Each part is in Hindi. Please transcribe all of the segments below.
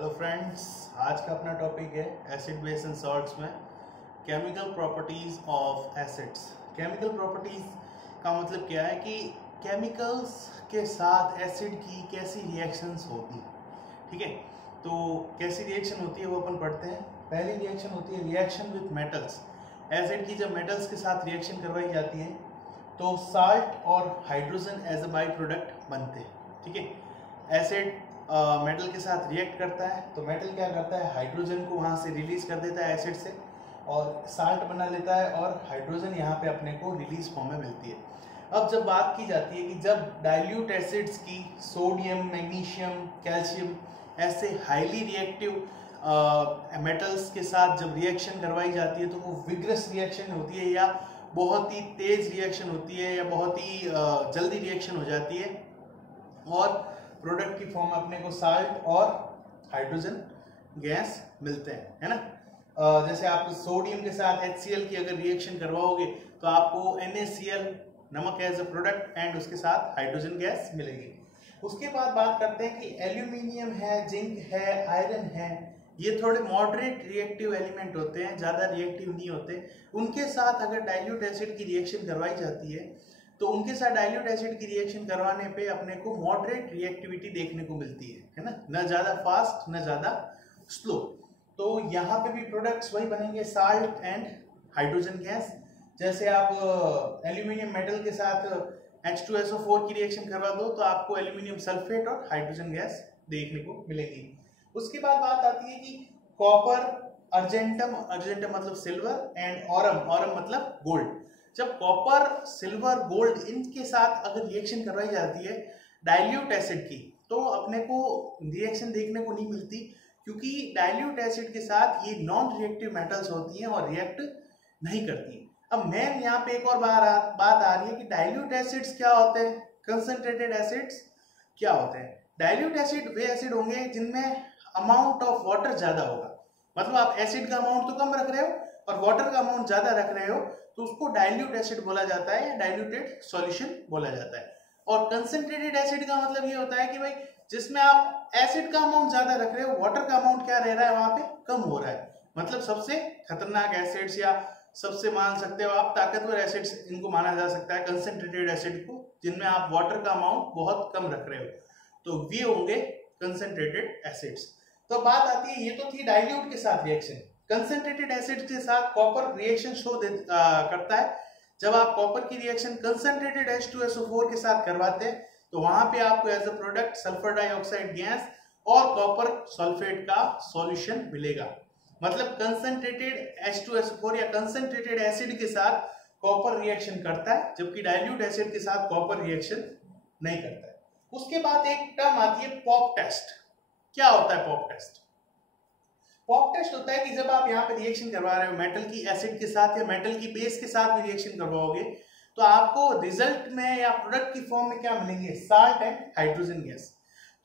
हेलो फ्रेंड्स, आज का अपना टॉपिक है एसिड बेस एंड सॉल्ट्स में chemical properties of acids. Chemical properties का मतलब क्या है कि केमिकल्स के साथ एसिड की कैसी रिएक्शंस होती है। ठीक है, तो कैसी रिएक्शन होती है वो अपन पढ़ते हैं। पहली रिएक्शन होती है रिएक्शन विथ मेटल्स। एसिड की जब मेटल्स के साथ रिएक्शन करवाई जाती है तो साल्ट और hydrogen as a by product बनते हैं। ठीक है, एसिड मेटल के साथ रिएक्ट करता है तो मेटल क्या करता है, हाइड्रोजन को वहाँ से रिलीज कर देता है एसिड से और साल्ट बना लेता है और हाइड्रोजन यहाँ पे अपने को रिलीज फॉर्म में मिलती है। अब जब बात की जाती है कि जब डाइल्यूट एसिड्स की सोडियम, मैग्नीशियम, कैल्शियम ऐसे हाईली रिएक्टिव मेटल्स के साथ जब रिएक्शन करवाई जाती है तो वो विग्रस रिएक्शन होती है या बहुत ही तेज रिएक्शन होती है या बहुत ही जल्दी रिएक्शन हो जाती है और प्रोडक्ट की फॉर्म में अपने को साल्ट और हाइड्रोजन गैस मिलते हैं, है ना। जैसे आप सोडियम के साथ HCl की अगर रिएक्शन करवाओगे तो आपको NaCl नमक एज अ प्रोडक्ट एंड उसके साथ हाइड्रोजन गैस मिलेगी। उसके बाद बात करते हैं कि एल्यूमिनियम है, जिंक है, आयरन है, ये थोड़े मॉडरेट रिएक्टिव एलिमेंट होते हैं, ज़्यादा रिएक्टिव नहीं होते। उनके साथ अगर डाइल्यूट एसिड की रिएक्शन करवाई जाती है तो उनके साथ डाइल्यूट एसिड की रिएक्शन करवाने पे अपने को मॉडरेट रिएक्टिविटी देखने को मिलती है ना, न ज़्यादा फास्ट न ज़्यादा स्लो। तो यहाँ पे भी प्रोडक्ट्स वही बनेंगे, साल्ट एंड हाइड्रोजन गैस। जैसे आप एल्यूमिनियम मेटल के साथ H2SO4 की रिएक्शन करवा दो तो आपको एल्यूमिनियम सल्फेट और हाइड्रोजन गैस देखने को मिलेगी। उसके बाद बात आती है कि कॉपर, अर्जेंटम, अर्जेंटम मतलब सिल्वर, एंड ऑरम, ऑरम मतलब गोल्ड। जब कॉपर, सिल्वर, गोल्ड इनके साथ अगर रिएक्शन करवाई जाती है डाइल्यूट एसिड की तो अपने को रिएक्शन देखने को नहीं मिलती, क्योंकि डाइल्यूट एसिड के साथ ये नॉन रिएक्टिव मेटल्स होती हैं और रिएक्ट नहीं करती। अब मेन यहाँ पे एक और बात आ रही है कि डाइल्यूट एसिड्स क्या होते हैं, कंसंट्रेटेड एसिड्स क्या होते हैं। डाइल्यूट एसिड वे एसिड होंगे जिनमें अमाउंट ऑफ वाटर ज्यादा होगा, मतलब आप एसिड का अमाउंट तो कम रख रहे हो और वाटर का अमाउंट ज्यादा रख रहे हो तो उसको डाइल्यूट एसिड बोला जाता है या डाइल्यूटेड सॉल्यूशन बोला जाता है। और कंसंट्रेटेड एसिड का मतलब ये होता है कि भाई जिसमें आप एसिड का अमाउंट ज्यादा रख रहे हो, वाटर का अमाउंट क्या रह रहा है वहां पे कम हो रहा है। मतलब सबसे खतरनाक एसिड्स या सबसे मान सकते हो आप ताकतवर एसिड्स इनको माना जा सकता है कंसंट्रेटेड एसिड को, जिनमें आप वाटर का अमाउंट बहुत कम रख रहे हो, तो वे होंगे कंसंट्रेटेड एसिड्स। तो बात आती है, ये तो थी डाइल्यूट के साथ रिएक्शन। कंसंट्रेटेड एसिड के साथ कॉपर रिएक्शन करता है। जब आप कॉपर की रिएक्शन कंसंट्रेटेड H2SO4 के साथ करवाते हैं तो वहां पे आपको as a product sulphur dioxide gas और कॉपर सल्फेट का सॉल्यूशन मिलेगा। मतलब कंसंट्रेटेड H2SO4 या कंसंट्रेटेड एसिड के साथ कॉपर रिएक्शन करता है जबकि डाइल्यूट एसिड के साथ कॉपर रिएक्शन नहीं करता है। उसके बाद एक टर्म आती है पॉप टेस्ट। क्या होता है पॉप टेस्ट? पॉप टेस्ट होता है कि जब आप यहाँ पे रिएक्शन करवा रहे हो मेटल की एसिड के साथ या मेटल की बेस के साथ भी रिएक्शन करवाओगे तो आपको रिजल्ट में या प्रोडक्ट की फॉर्म में क्या मिलेंगे, साल्ट एंड हाइड्रोजन गैस।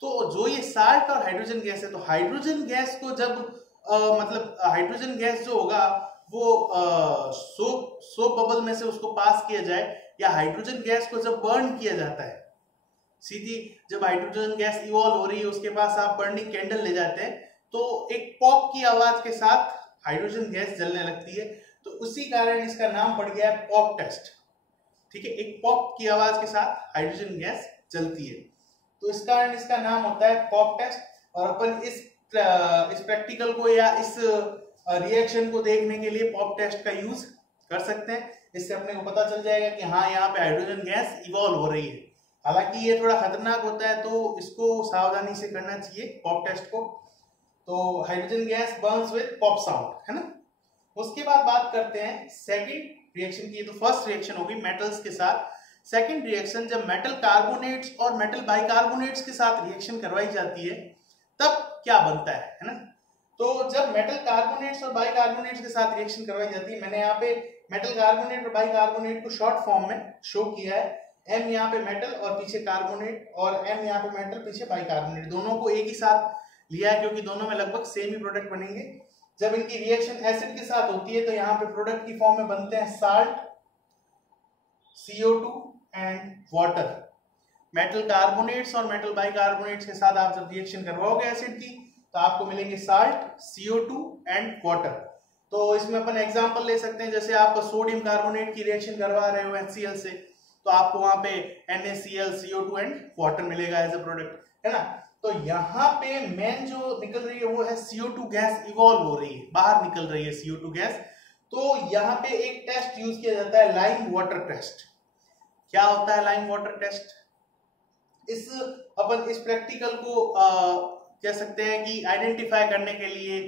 तो जो ये साल्ट और हाइड्रोजन गैस है, तो हाइड्रोजन गैस को जब मतलब हाइड्रोजन गैस जो होगा वो सोप बबल में से उसको पास किया जाए या हाइड्रोजन गैस को जब बर्न किया जाता है, सीधी जब हाइड्रोजन गैस इवॉल्व हो रही है उसके पास आप बर्निंग कैंडल ले जाते हैं तो एक पॉप की आवाज के साथ हाइड्रोजन गैस जलने लगती है, तो उसी कारण इसका नाम पड़ गया है पॉप टेस्ट। ठीक है, एक पॉप की आवाज के साथ हाइड्रोजन गैस जलती है तो इस कारण इसका नाम होता है पॉप टेस्ट। और अपन इस प्रैक्टिकल को या इस रिएक्शन को देखने के लिए पॉप टेस्ट का यूज कर सकते हैं। इससे अपने को पता चल जाएगा कि हाँ यहाँ पे हाइड्रोजन गैस इवॉल्व हो रही है। हालांकि ये थोड़ा खतरनाक होता है तो इसको सावधानी से करना चाहिए पॉप टेस्ट को। तो hydrogen gas Burns with pop sound, है ना। उसके बाद बात करते हैं सेकंड रिएक्शन की। तो फर्स्ट रिएक्शन होगी मेटल्स के साथ। सेकंड रिएक्शन जब मेटल कार्बोनेट्स और मेटल बाइकार्बोनेट्स के साथ रिएक्शन करवाई जाती है तब क्या बनता है ना। तो जब मेटल कार्बोनेट्स और बाइकार्बोनेट्स के साथ रिएक्शन करवाई जाती है, मैंने यहाँ पे मेटल कार्बोनेट और बाइकार्बोनेट को शॉर्ट फॉर्म में शो किया है। M यहाँ पे मेटल और पीछे कार्बोनेट और M यहाँ पे मेटल पीछे बाइकार्बोनेट, दोनों को एक ही साथ लिया है क्योंकि दोनों में लगभग सेम ही प्रोडक्ट बनेंगे। जब इनकी रिएक्शन एसिड के साथ होती है तो यहाँ पे प्रोडक्ट की फॉर्म में बनते हैं salt, CO2 and water. Metal carbonates और मेटल बाइकार्बोनेट्स के साथ आप जब रिएक्शन करवाओगे एसिड की तो आपको मिलेंगे साल्ट, CO2 एंड वाटर। तो इसमें अपन एग्जांपल ले सकते हैं, जैसे आप सोडियम कार्बोनेट की रिएक्शन करवा रहे हो HCl से, तो आपको वहां पे NaCl, CO2 एंड वाटर मिलेगा एज ए प्रोडक्ट, है ना। तो यहाँ पे मेन जो निकल रही है वो है CO2 गैस इवॉल्व हो रही है, बाहर निकल रही है CO2 गैस। तो यहाँ पे एक टेस्ट यूज किया जाता है, लाइम वाटर टेस्ट। क्या होता है लाइम वाटर टेस्ट? अपन इस प्रैक्टिकल को कह सकते हैं कि आइडेंटिफाई करने के लिए,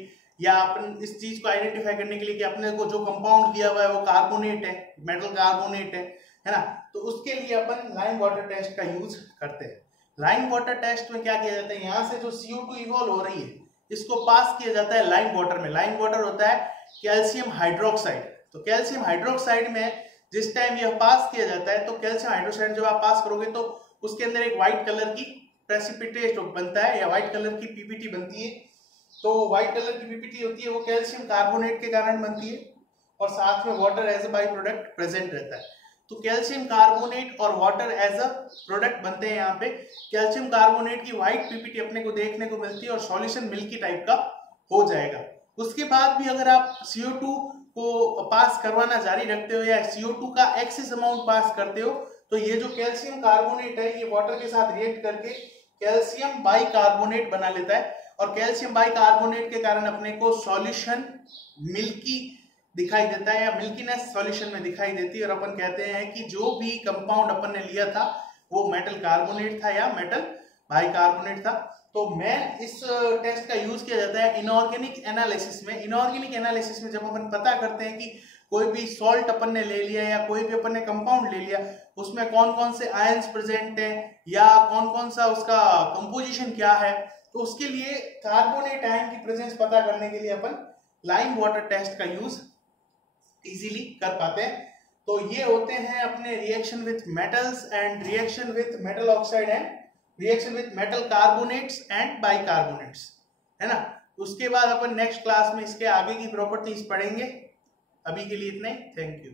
या अपन इस चीज को आइडेंटिफाई करने के लिए कि अपने को जो कंपाउंड दिया हुआ है वो कार्बोनेट है, मेटल कार्बोनेट है ना। तो उसके लिए अपन लाइम वाटर टेस्ट का यूज करते हैं। लाइम वाटर टेस्ट में क्या किया जाता है, यहाँ से जो CO2 इवॉल्व हो रही है इसको पास किया जाता है लाइम वाटर में। लाइम वाटर होता है कैल्शियम हाइड्रोक्साइड। तो कैल्शियम हाइड्रोक्साइड में जिस टाइम यह पास किया जाता है, तो कैल्शियम हाइड्रोक्साइड जब आप पास करोगे तो उसके अंदर एक व्हाइट कलर की प्रेसिपिटेट बनता है, या व्हाइट कलर की PPT बनती है। तो व्हाइट कलर की PPT होती है वो कैल्शियम कार्बोनेट के कारण बनती है, और साथ में water as a by product present रहता है। तो कैल्शियम कार्बोनेट और वाटर एज अ प्रोडक्ट बनते हैं। यहाँ पे कैल्शियम कार्बोनेट की व्हाइट PPT अपने को देखने को मिलती है और सॉल्यूशन मिल्की टाइप का हो जाएगा। उसके बाद भी अगर आप CO2 को पास करवाना जारी रखते हो, या CO2 का एक्सेस अमाउंट पास करते हो, तो ये जो कैल्शियम कार्बोनेट है ये वाटर के साथ रिएक्ट करके कैल्शियम बाइकार्बोनेट बना लेता है, और कैल्शियम बाइकार्बोनेट के कारण अपने को सॉल्यूशन मिल्की दिखाई देता है, या मिल्कीनेस सॉल्यूशन में दिखाई देती है, और अपन कहते हैं कि जो भी कंपाउंड अपन ने लिया था वो मेटल कार्बोनेट था या मेटल बाइकार्बोनेट था। तो मैं इस टेस्ट का यूज किया जाता है इनऑर्गेनिक एनालिसिस में। इनऑर्गेनिक एनालिसिस में जब अपन पता करते हैं कि कोई भी सॉल्ट अपन ने ले लिया या कोई भी अपन ने कंपाउंड ले लिया, उसमें कौन कौन से आयंस प्रेजेंट है या कौन कौन सा उसका कंपोजिशन क्या है, तो उसके लिए कार्बोनेट आयन की प्रेजेंस पता करने के लिए अपन लाइम वाटर टेस्ट का यूज इजीली कर पाते हैं। तो ये होते हैं अपने reaction with metals and reaction with metal oxide and reaction with metal carbonates and bicarbonates, है ना। उसके बाद अपन नेक्स्ट क्लास में इसके आगे की प्रॉपर्टीज पढ़ेंगे। अभी के लिए इतना ही, थैंक यू।